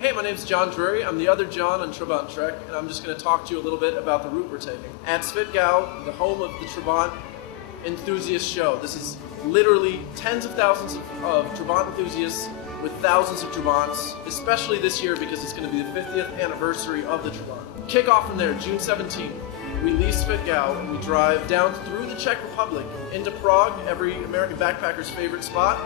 Hey, my name's John Drury. I'm the other John on Trabant Trek, and I'm just going to talk to you a little bit about the route we're taking. At Svitgau, the home of the Trabant enthusiast show. This is literally tens of thousands of Trabant enthusiasts with thousands of Trabants, especially this year because it's going to be the 50th anniversary of the Trabant. Kick off from there, June 17th. We leave Svitgau and we drive down through the Czech Republic into Prague, every American backpacker's favorite spot.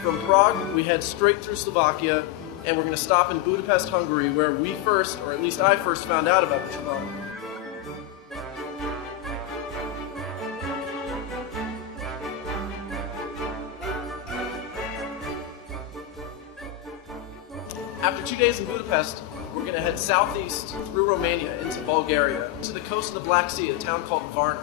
From Prague, we head straight through Slovakia, and we're going to stop in Budapest, Hungary, where we first, or at least I first, found out about the Trabant. After 2 days in Budapest, we're going to head southeast through Romania into Bulgaria, to the coast of the Black Sea, a town called Varna.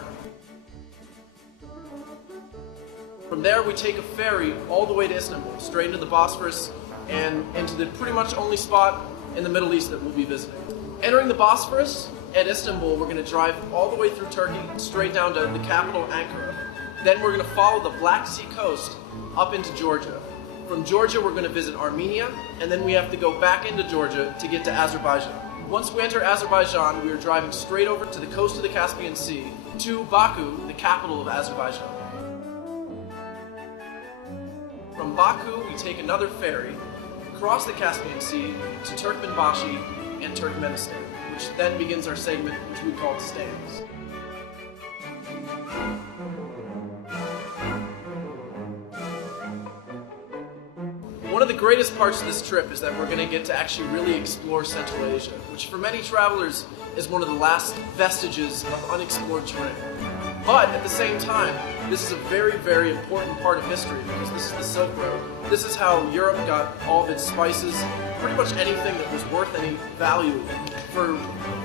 From there, we take a ferry all the way to Istanbul, straight into the Bosphorus, and into the pretty much only spot in the Middle East that we'll be visiting. Entering the Bosphorus at Istanbul, we're going to drive all the way through Turkey, straight down to the capital, Ankara. Then we're going to follow the Black Sea coast up into Georgia. From Georgia, we're going to visit Armenia, and then we have to go back into Georgia to get to Azerbaijan. Once we enter Azerbaijan, we are driving straight over to the coast of the Caspian Sea, to Baku, the capital of Azerbaijan. From Baku, we take another ferry, cross the Caspian Sea to Turkmenbashi and Turkmenistan, which then begins our segment, which we call stands. One of the greatest parts of this trip is that we're going to get to actually really explore Central Asia, which for many travelers is one of the last vestiges of unexplored terrain. But at the same time, this is a very, very important part of history because this is the Silk Road. This is how Europe got all of its spices, pretty much anything that was worth any value for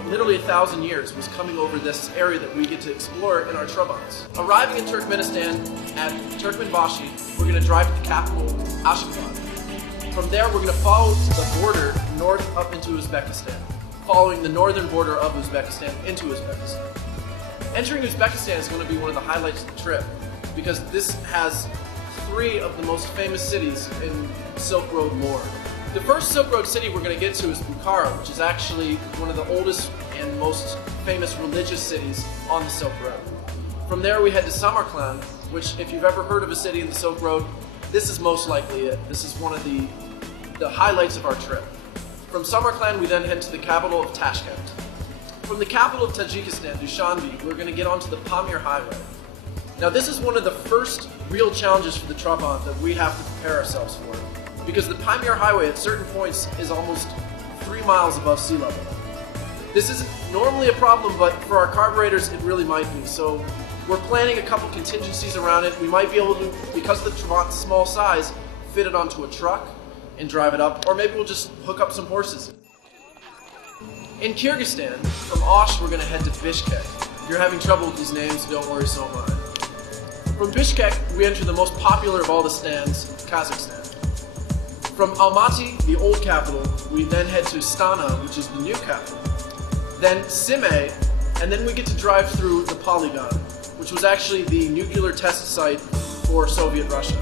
literally 1,000 years was coming over this area that we get to explore in our Trabants. Arriving in Turkmenistan at Turkmenbashi, we're going to drive to the capital, Ashgabat. From there, we're going to follow the border north up into Uzbekistan, following the northern border of Uzbekistan into Uzbekistan. Entering Uzbekistan is going to be one of the highlights of the trip because this has three of the most famous cities in Silk Road lore. The first Silk Road city we're going to get to is Bukhara, which is actually one of the oldest and most famous religious cities on the Silk Road. From there we head to Samarkand, which if you've ever heard of a city in the Silk Road, this is most likely it. This is one of the highlights of our trip. From Samarkand we then head to the capital of Tashkent. From the capital of Tajikistan, Dushanbe, we're going to get onto the Pamir Highway. Now this is one of the first real challenges for the Trabant that we have to prepare ourselves for, because the Pamir Highway at certain points is almost 3 miles above sea level. This isn't normally a problem, but for our carburetors it really might be, so we're planning a couple contingencies around it. We might be able to, because of the Trabant's small size, fit it onto a truck and drive it up, or maybe we'll just hook up some horses. In Kyrgyzstan, from Osh, we're going to head to Bishkek. If you're having trouble with these names, don't worry, so am I. From Bishkek, we enter the most popular of all the stands, Kazakhstan. From Almaty, the old capital, we then head to Astana, which is the new capital. Then Sime, and then we get to drive through the Polygon, which was actually the nuclear test site for Soviet Russia,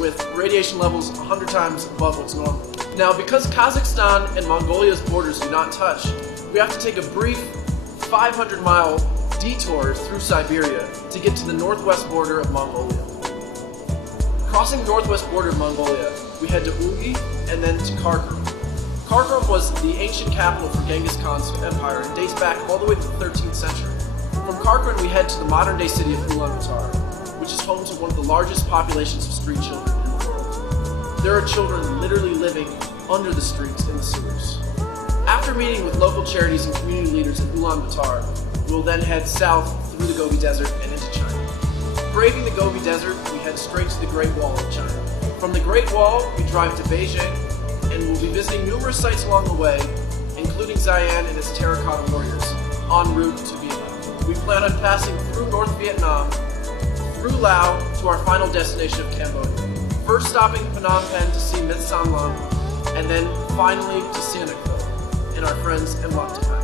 with radiation levels 100 times above what's normal. Now, because Kazakhstan and Mongolia's borders do not touch, we have to take a brief 500-mile detour through Siberia to get to the northwest border of Mongolia. Crossing the northwest border of Mongolia, we head to Ugi and then to Karakorum. Karakorum was the ancient capital for Genghis Khan's empire and dates back all the way to the 13th century. From Karakorum, we head to the modern-day city of Ulaanbaatar, which is home to one of the largest populations of street children in the world. There are children literally living under the streets in the sewers. After meeting with local charities and community leaders in Ulaanbaatar, we will then head south through the Gobi Desert and into China. Braving the Gobi Desert, we head straight to the Great Wall of China. From the Great Wall, we drive to Beijing, and we'll be visiting numerous sites along the way, including Xi'an and its terracotta warriors, en route to Vietnam. We plan on passing through North Vietnam, through Laos, to our final destination of Cambodia. First stopping Phnom Penh to see Myth San Lung, and then finally to Sihanouk and our friends in Laos.